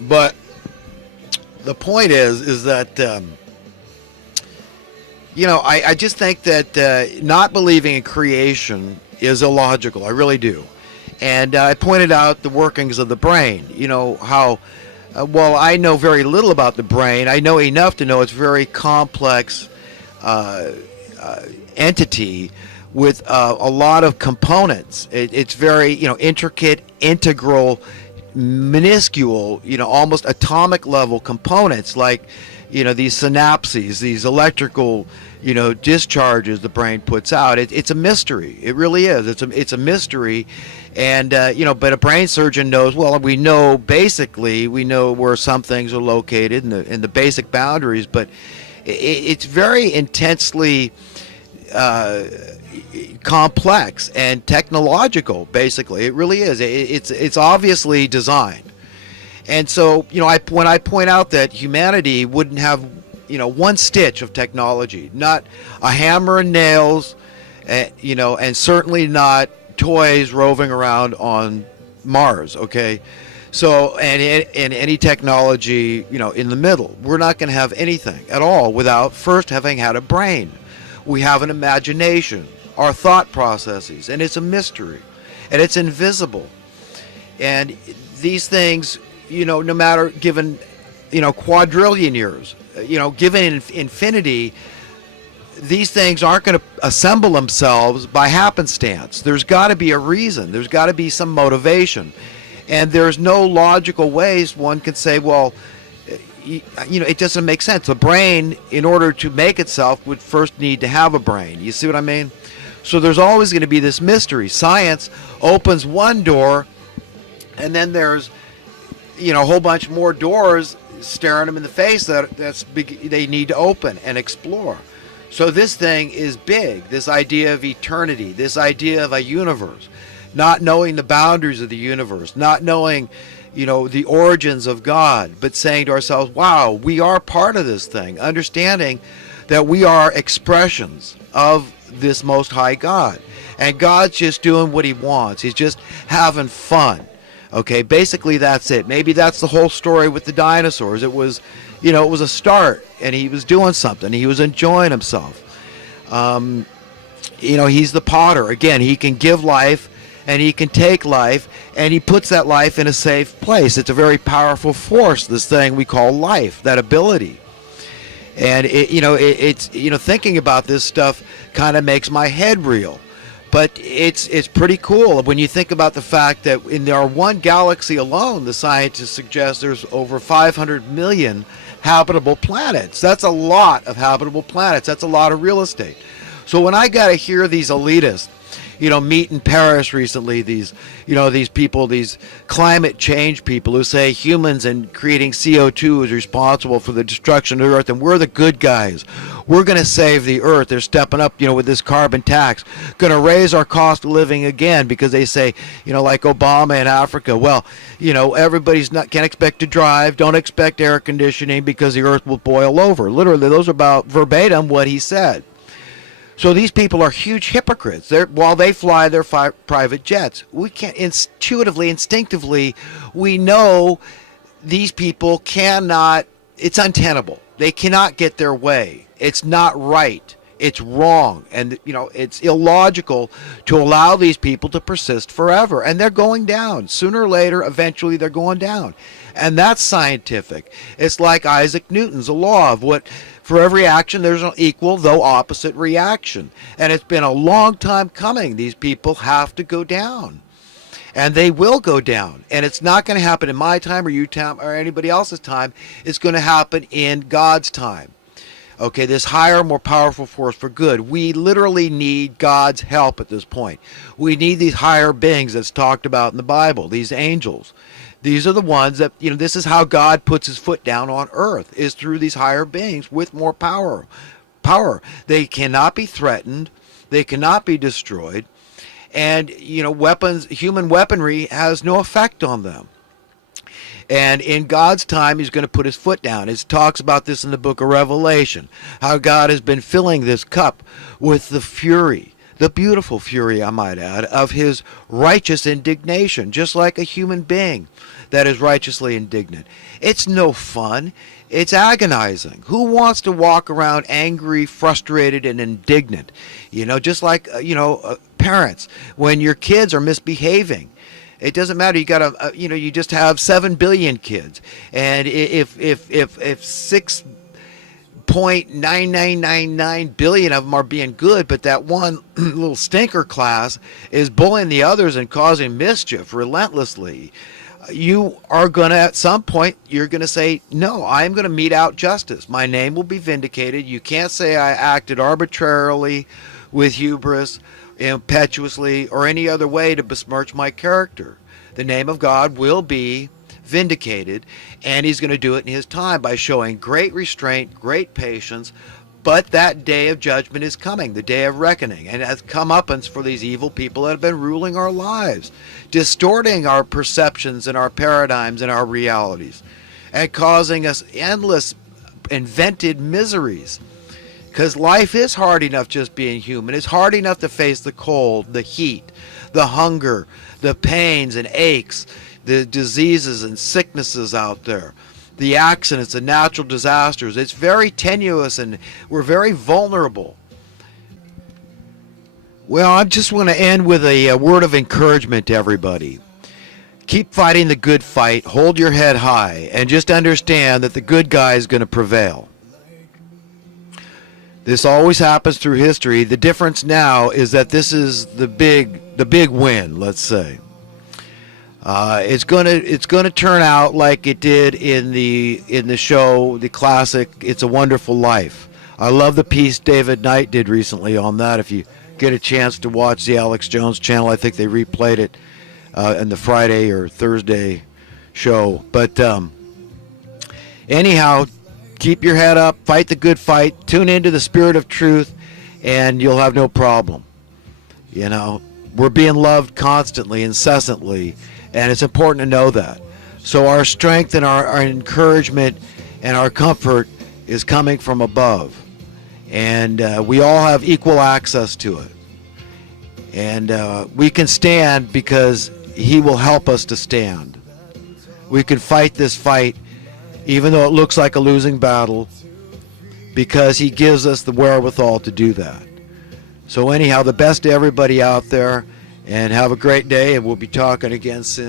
But the point is that I just think that not believing in creation is illogical. I really do. And I pointed out the workings of the brain. How well, I know very little about the brain. I know enough to know it's very complex uh, entity with a lot of components. It's very intricate, integral, minuscule, almost atomic level components, like these synapses, these electrical discharges the brain puts out. It's a mystery. It really is. It's a mystery. And but a brain surgeon knows. Well, we know where some things are located in the basic boundaries, but it's very intensely complex and technological. Basically, it really is. It's obviously designed. And so, when I point out that humanity wouldn't have, one stitch of technology, not a hammer and nails, and certainly not toys roving around on Mars, okay? So, and any technology, in the middle, we're not going to have anything at all without first having had a brain. We have an imagination, our thought processes, and it's a mystery, and it's invisible. And these things, no matter given, quadrillion years, given infinity, these things aren't going to assemble themselves by happenstance. There's got to be a reason. There's got to be some motivation. And there's no logical ways one can say, well, it doesn't make sense. The brain, in order to make itself, would first need to have a brain. You see what I mean? So there's always going to be this mystery. Science opens one door, and then there's a whole bunch more doors staring them in the face they need to open and explore. So this thing is big, this idea of eternity, this idea of a universe, not knowing the boundaries of the universe, not knowing the origins of God, but saying to ourselves, wow, we are part of this thing, understanding that we are expressions of this Most High God, and God's just doing what he wants. He's just having fun. Okay, basically that's it. Maybe that's the whole story with the dinosaurs. It was, it was a start, and he was doing something. He was enjoying himself. He's the potter. Again, he can give life, and he can take life, and he puts that life in a safe place. It's a very powerful force, this thing we call life, that ability. And it's thinking about this stuff kind of makes my head reel. But it's pretty cool when you think about the fact that in our one galaxy alone, the scientists suggest there's over 500 million habitable planets. That's a lot of habitable planets. That's a lot of real estate. So when I got to hear these elitists, meet in Paris recently, these people, these climate change people who say humans and creating CO2 is responsible for the destruction of the earth, and we're the good guys. We're going to save the earth. They're stepping up, with this carbon tax, going to raise our cost of living again because they say, like Obama in Africa, well, everybody's can't expect to drive, don't expect air conditioning because the earth will boil over. Literally, those are about verbatim what he said. So these people are huge hypocrites. While they fly their private jets, we can't instinctively, we know these people cannot. It's untenable. They cannot get their way. It's not right. It's wrong, and it's illogical to allow these people to persist forever. And they're going down sooner or later. Eventually, they're going down, and that's scientific. It's like Isaac Newton's law of what. For every action, there's an equal, though opposite, reaction. And it's been a long time coming. These people have to go down. And they will go down. And it's not going to happen in my time or your time or anybody else's time. It's going to happen in God's time. Okay, this higher, more powerful force for good. We literally need God's help at this point. We need these higher beings that's talked about in the Bible, these angels. These are the ones that, this is how God puts his foot down on earth, is through these higher beings with more power. They cannot be threatened. They cannot be destroyed. And, human weaponry has no effect on them. And in God's time, he's going to put his foot down. It talks about this in the book of Revelation, how God has been filling this cup with the fury, the beautiful fury, I might add, of his righteous indignation, just like a human being that is righteously indignant. It's no fun. It's agonizing. Who wants to walk around angry, frustrated, and indignant? Just like, parents, when your kids are misbehaving. It doesn't matter. You got you just have 7 billion kids, and if 6.9999 billion of them are being good, but that one little stinker class is bullying the others and causing mischief relentlessly, you are going to, at some point, you're going to say, no, I'm going to mete out justice. My name will be vindicated. You can't say I acted arbitrarily, with hubris, impetuously, or any other way to besmirch my character. The name of God will be vindicated, and he's going to do it in his time by showing great restraint, great patience. But that day of judgment is coming, the day of reckoning, and has comeuppance for these evil people that have been ruling our lives, distorting our perceptions and our paradigms and our realities, and causing us endless invented miseries. Because life is hard enough just being human. It's hard enough to face the cold, the heat, the hunger, the pains and aches, the diseases and sicknesses out there, the accidents, the natural disasters. It's very tenuous, and we're very vulnerable. Well, I just want to end with a word of encouragement to everybody. Keep fighting the good fight, hold your head high, and just understand that the good guy is going to prevail. This always happens through history. The difference now is that this is the big win, let's say. It's gonna turn out like it did in the show, the classic It's a Wonderful Life. I love the piece David Knight did recently on that. If you get a chance to watch the Alex Jones channel, I think they replayed it in the Friday or Thursday show. But anyhow, keep your head up, fight the good fight, tune into the spirit of truth, and you'll have no problem. We're being loved constantly, incessantly, and it's important to know that. So our strength and our encouragement and our comfort is coming from above. And we all have equal access to it. And we can stand because he will help us to stand. We can fight this fight even though it looks like a losing battle, because he gives us the wherewithal to do that. So anyhow, the best to everybody out there, and have a great day, and we'll be talking again soon.